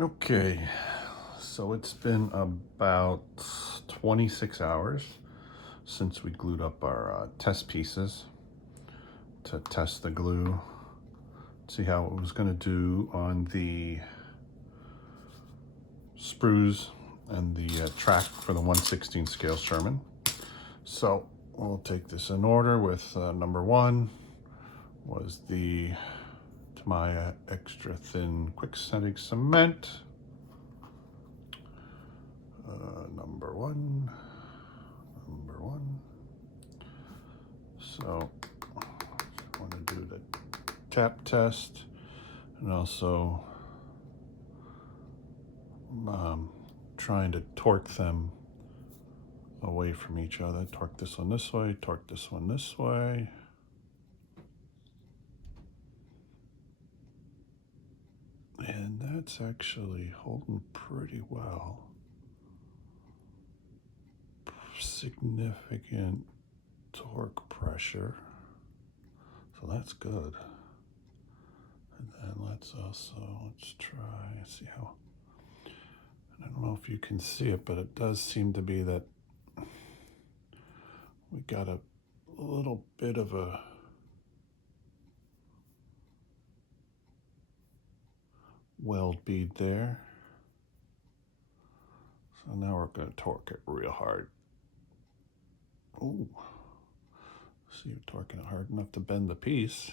Okay, so it's been about 26 hours since we glued up our test pieces to test the glue, see how it was going to do on the sprues and the track for the 1/16 scale Sherman. So we'll take this in order with number one was the Tamiya extra thin quick setting cement. Number one. So I want to do the tap test and also trying to torque them away from each other. Torque this one this way, torque this one this way. And that's actually holding pretty well. Significant torque pressure. So that's good. And then let's try, see how, I don't know if you can see it, but it does seem to be that we got a little bit of a weld bead there. So now we're going to torque it real hard. Ooh. See, we're torquing it hard enough to bend the piece.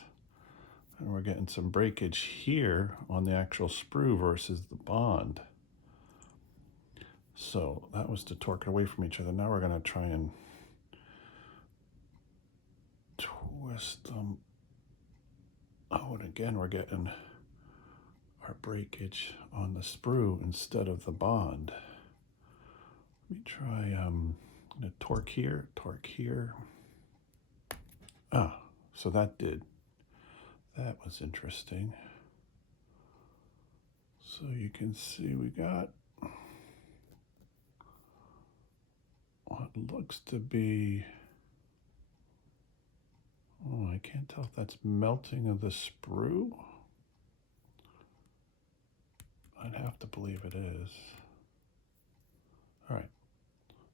And we're getting some breakage here on the actual sprue versus the bond. So that was to torque it away from each other. Now we're going to try and twist them. Oh, and again, we're getting our breakage on the sprue instead of the bond. Let me try, I'm going to torque here. Ah, so that was interesting. So you can see we got what looks to be, oh, I can't tell if that's melting of the sprue. I'd have to believe it is. All right,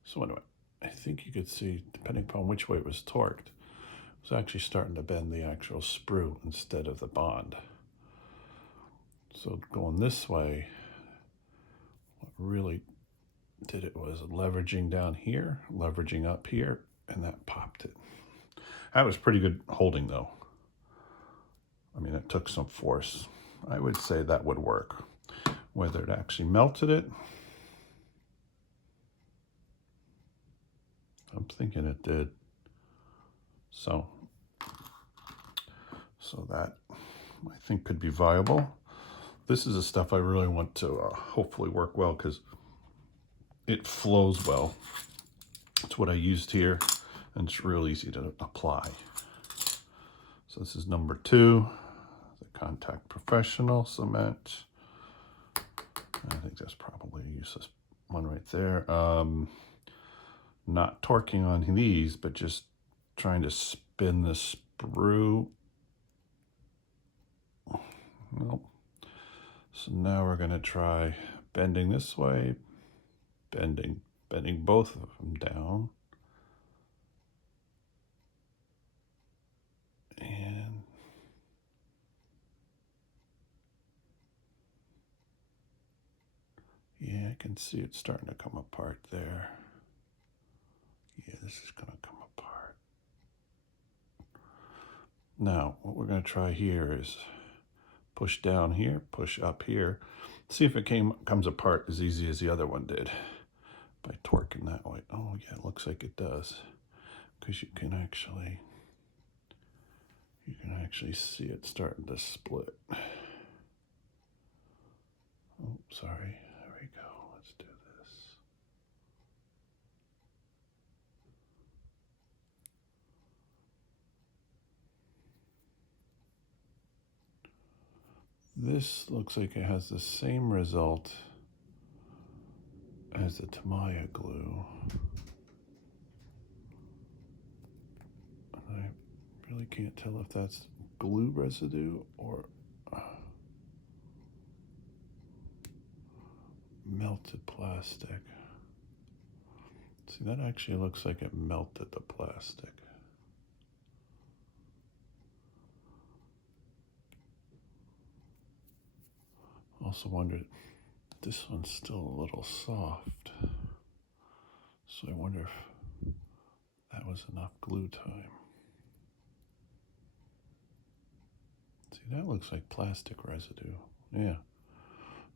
so anyway, I think you could see, depending upon which way it was torqued, it was actually starting to bend the actual sprue instead of the bond. So going this way, what really did it was leveraging down here, leveraging up here, and that popped it. That was pretty good holding though. I mean, it took some force. I would say that would work. Whether it actually melted it, I'm thinking it did. So that I think could be viable. This is the stuff I really want to hopefully work well because it flows well. It's what I used here, and it's real easy to apply. So this is number two, the Contact Professional cement. I think that's probably a useless one right there. Not torquing on these, but just trying to spin the sprue. Nope. So now we're going to try bending this way, bending both of them down. And yeah, I can see it starting to come apart there. Yeah, this is going to come apart. Now, what we're going to try here is push down here, push up here. See if it comes apart as easy as the other one did by torquing that way. Oh yeah, it looks like it does, because you can actually see it starting to split. Oh, sorry. There we go. Let's do this. This looks like it has the same result as the Tamiya glue. I really can't tell if that's glue residue or melted plastic. See, that actually looks like it melted the plastic. Also wondered, this one's still a little soft. So I wonder if that was enough glue time. See, that looks like plastic residue. Yeah.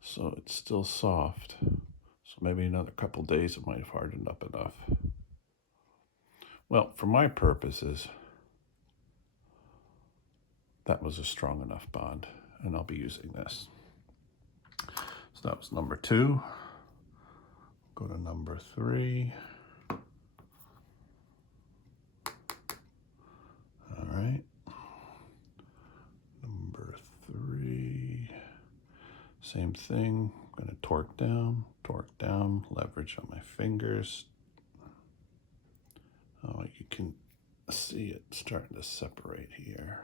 So it's still soft. So maybe another couple days it might have hardened up enough. Well, for my purposes, that was a strong enough bond, and I'll be using this. So that was number 2. Go to number 3. All right. Number 3. Same thing. I'm going to torque down, leverage on my fingers. Oh, you can see it starting to separate here.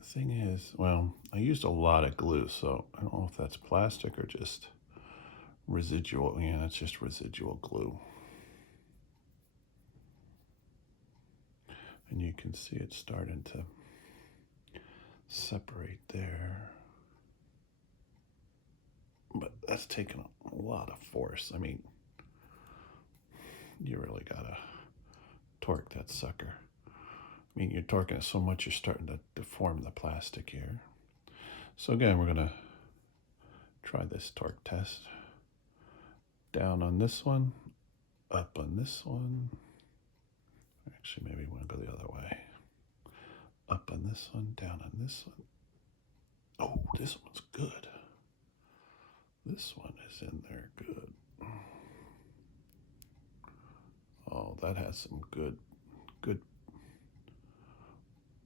The thing is, well, I used a lot of glue, so I don't know if that's plastic or just residual. Yeah, it's just residual glue. And you can see it starting to separate there. But that's taking a lot of force. I mean, you really gotta torque that sucker. I mean, you're torquing it so much you're starting to deform the plastic here. So again, we're gonna try this torque test. Down on this one, up on this one. Actually, maybe we want to go the other way. Up on this one, down on this one. Oh, this one's good. This one is in there good. Oh, that has some good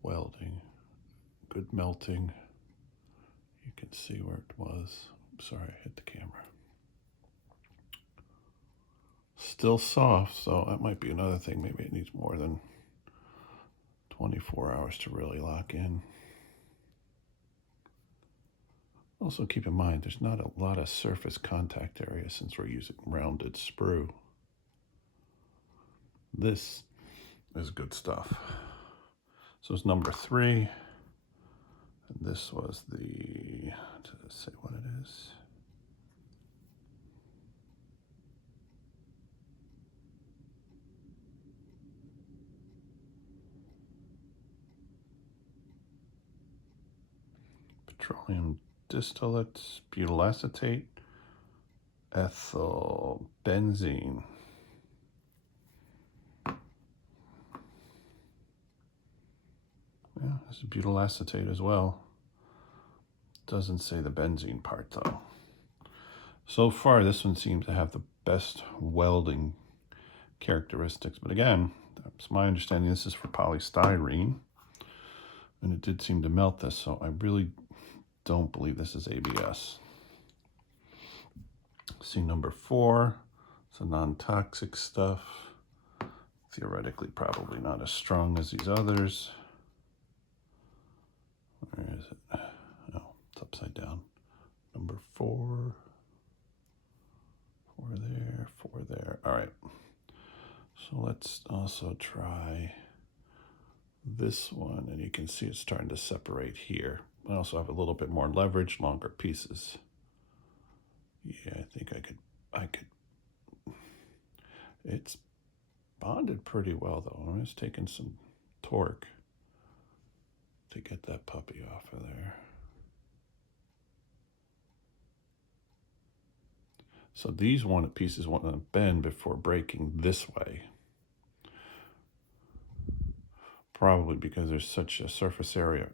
welding, good melting. You can see where it was. Sorry, I hit the camera. Still soft, so that might be another thing. Maybe it needs more than 24 hours to really lock in. Also keep in mind, there's not a lot of surface contact area since we're using rounded sprue. This is good stuff. So it's number 3. And this was the, to say what it is. Petroleum distillate, butyl acetate, ethyl benzene. Yeah, this is butyl acetate as well. Doesn't say the benzene part though. So far, this one seems to have the best welding characteristics. But again, that's my understanding. This is for polystyrene. And it did seem to melt this, so I really don't believe this is ABS. See number 4. It's a non-toxic stuff. Theoretically, probably not as strong as these others. Where is it? Oh, it's upside down. Number 4. 4 there, 4 there. All right. So let's also try this one, and you can see it's starting to separate here. I also have a little bit more leverage, longer pieces. Yeah, I think I could. It's bonded pretty well though. I'm just taking some torque to get that puppy off of there. So these pieces want to bend before breaking this way. Probably because there's such a surface area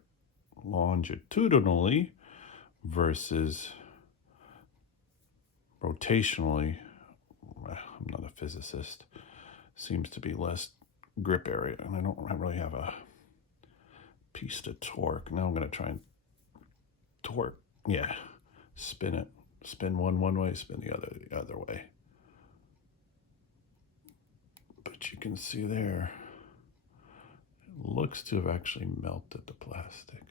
longitudinally versus rotationally. I'm not a physicist. Seems to be less grip area, and I don't really have a piece to torque. Now I'm going to try and torque. Yeah, spin it. Spin one way, spin the other way. But you can see there, it looks to have actually melted the plastic.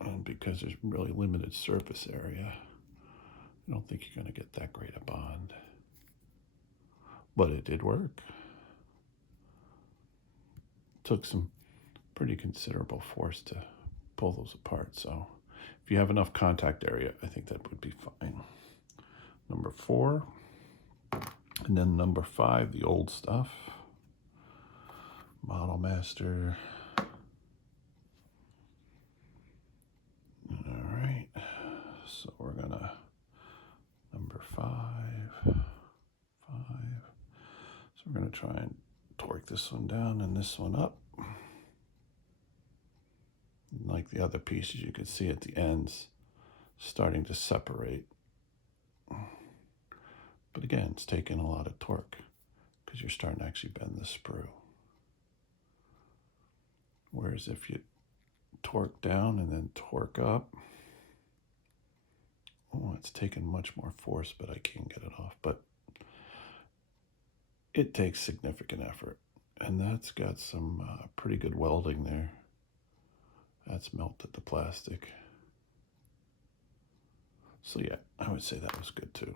And because there's really limited surface area, I don't think you're going to get that great a bond. But it did work. Took some pretty considerable force to pull those apart. So if you have enough contact area, I think that would be fine. Number 4. And then number 5, the old stuff. Model Master. All right. So we're going to, number 5. So we're going to try and torque this one down and this one up. Like the other pieces, you can see at the ends starting to separate. But again, it's taking a lot of torque because you're starting to actually bend the sprue. Whereas if you torque down and then torque up, oh, it's taking much more force, but I can't get it off. But it takes significant effort. And that's got some pretty good welding there. That's melted the plastic. So yeah, I would say that was good too.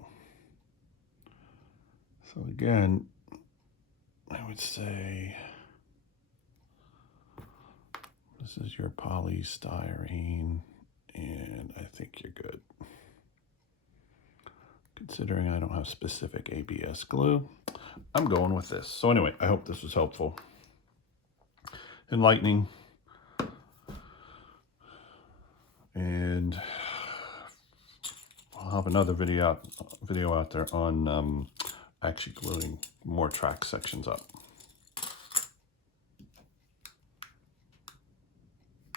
So again, I would say this is your polystyrene, and I think you're good. Considering I don't have specific ABS glue, I'm going with this. So anyway, I hope this was helpful, enlightening, and I'll have another video out there on actually gluing more track sections up.